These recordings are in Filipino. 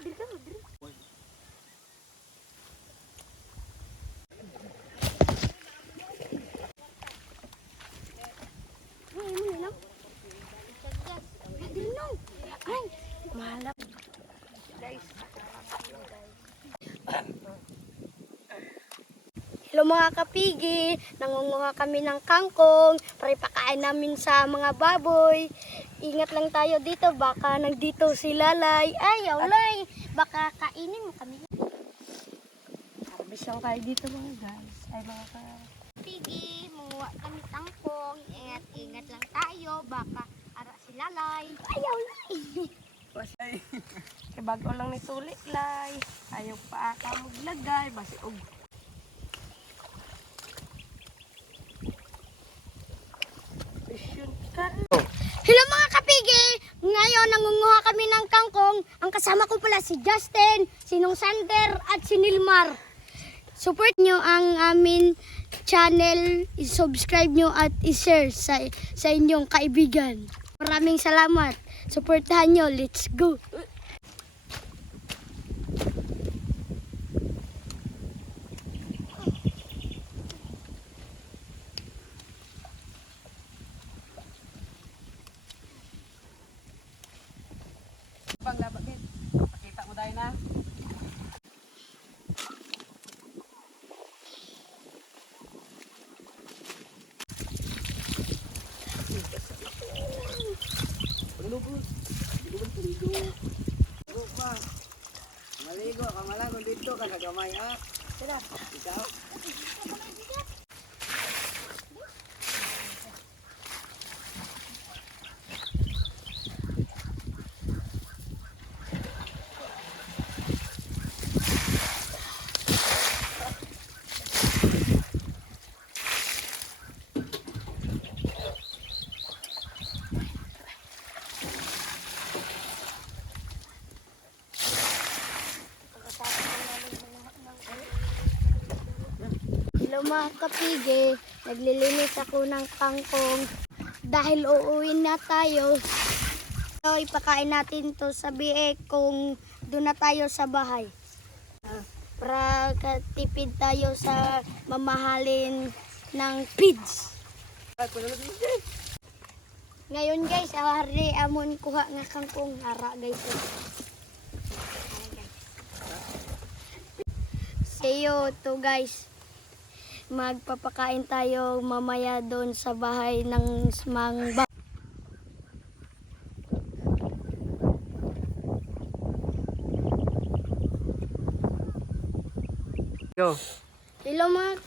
diri ka, diri. Mahalap. Guys. Hello mga kapigi, nangunguha kami ng kangkong para ipakain namin sa mga baboy. Ingat lang tayo dito, baka nandito si Lalay. Ay, Yaulay, baka kainin mo kami. Harvest lang tayo dito mga guys. Ay mga kapigi, manguha kami kangkong. Ingat, ingat lang tayo, baka ara si Lalay. Ay. Pasay. Kaya bago lang ni Tulik, Lay. Ayaw pa aka maglagay, basi og Hello mga kapigi! Ngayon nangunguha kami ng kangkong. Ang kasama ko pala si Justin, si Nung Sander at si Nilmar. Support nyo ang amin channel, i-subscribe nyo at i-share sa, sa inyong kaibigan. Maraming salamat. Supportahan nyo. Let's go! Pag dapat din. Pakita mo tayo na. Paglubos. Paglubos Paglubos pa. Maligo ka malagon dito ka nagamay ha. Sila. Ikaw. Hello mga kapige, naglilinis ako ng kangkong dahil uuwi na tayo. So ipakain natin to sa biek kung doon na tayo sa bahay. Ah, Para katipid tayo sa mamahalin ng din. Ngayon guys, ahari amon kuha nga kangkong hara guys. See you to guys. Magpapakain tayo mamaya doon sa bahay ng mang ba- Go. Hello mga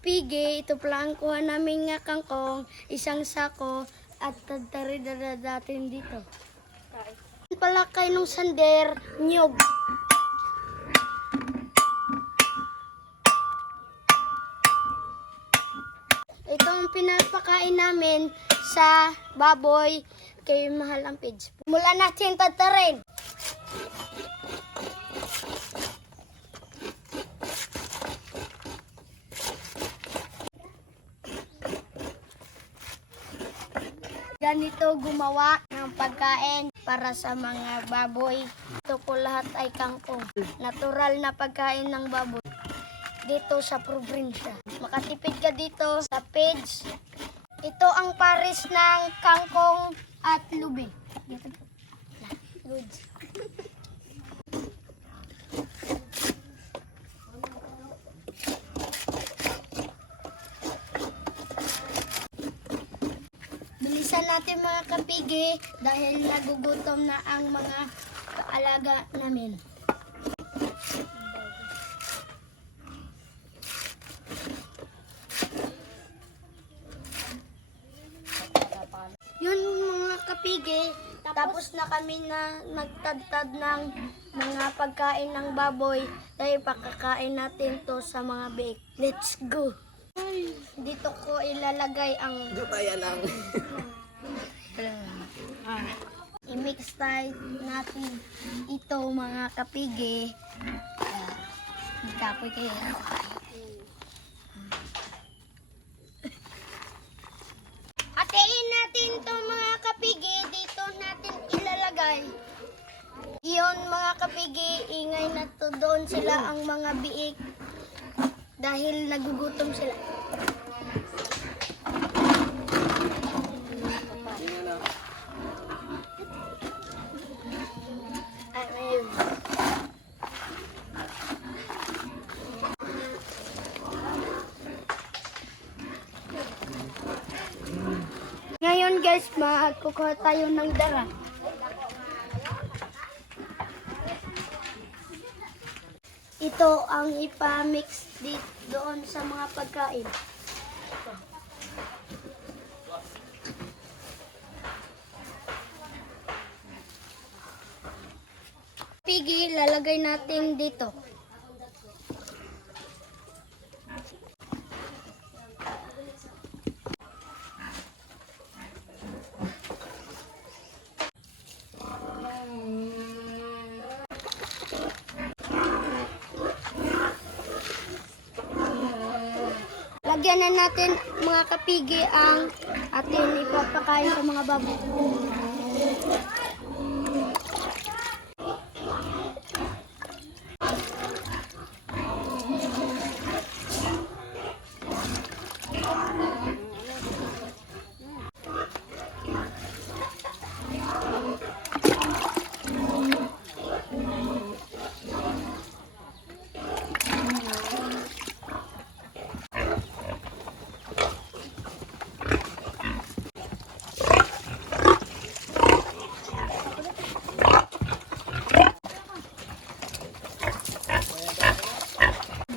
pigi, ito pala ang kuha namin nga kangkong, isang sako at tagtari natin dito. Pala kay nung sander, nyog. Pinapakain namin sa baboy kay mahal ang pigs. Mula natin tatarin. ganito gumawa ng pagkain para sa mga baboy. Ito po lahat ay kangkong. Natural na pagkain ng baboy dito sa probinsya. Makatipid ka dito sa page. Ito ang pares ng kangkong at. Good. Bilisan natin mga kapigi dahil nagugutom na ang mga kaalaga namin. Yun mga kapigi, tapos na kami na nagtadtad ng mga pagkain ng baboy dahil pakakain natin to sa mga bake. Let's go! Dito ko ilalagay ang tayo lang. Ah, i-mix tayo natin ito mga kapigi. Ah, Kapoy kayo. Natin to mga kapigi. Dito natin ilalagay. Yun mga kapigi, ingay na to doon sila ang mga biik dahil nagugutom sila. Yun na. Ay, ayun. Ngayon guys, magkukuha tayo ng dara. Ito ang ipamix dito doon sa mga pagkain. Pigi, lalagay natin dito. Lagyan na natin mga kapigi ang atin ipapakain sa mga baboy.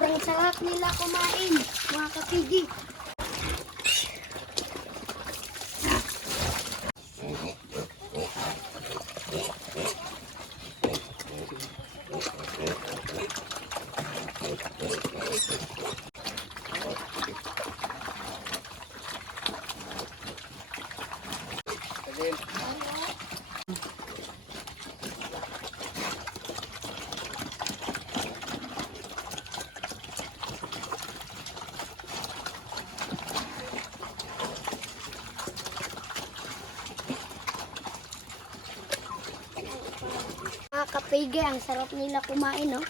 Sobrang sarap nila kumain, mga kapigi. Sige. Mga kapigi, ang sarap nila kumain, no?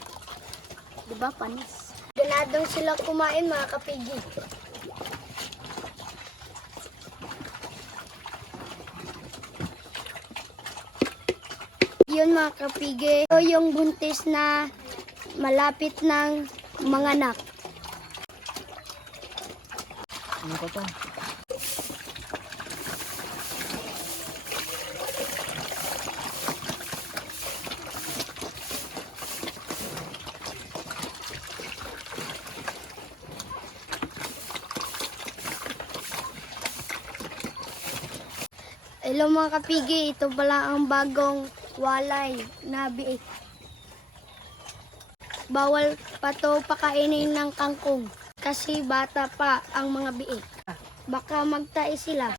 Di ba, panis? Ganadong sila kumain, mga kapigi. Yun mga kapigi, ito yung buntis na malapit ng mga anak. Ano pa pa? Hello mga kapigi, ito pala ang bagong walay na biik. Bawal pa to pakainin ng kangkong kasi bata pa ang mga biik. Baka magtai sila.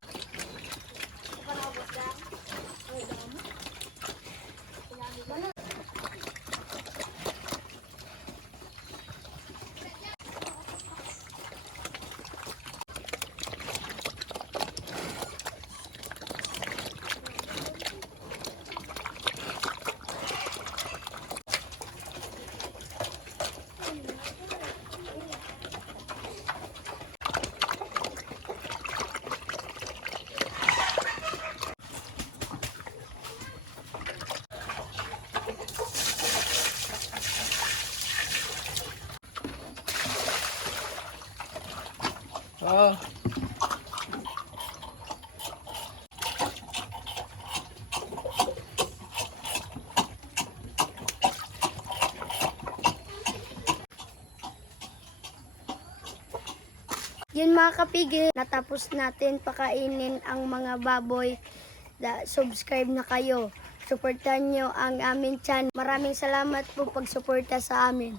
Ah. Yun mga kapigi, natapos natin pakainin ang mga baboy. Da, subscribe na kayo. Suportahan nyo ang aming channel. Maraming salamat po pagsuporta sa amin.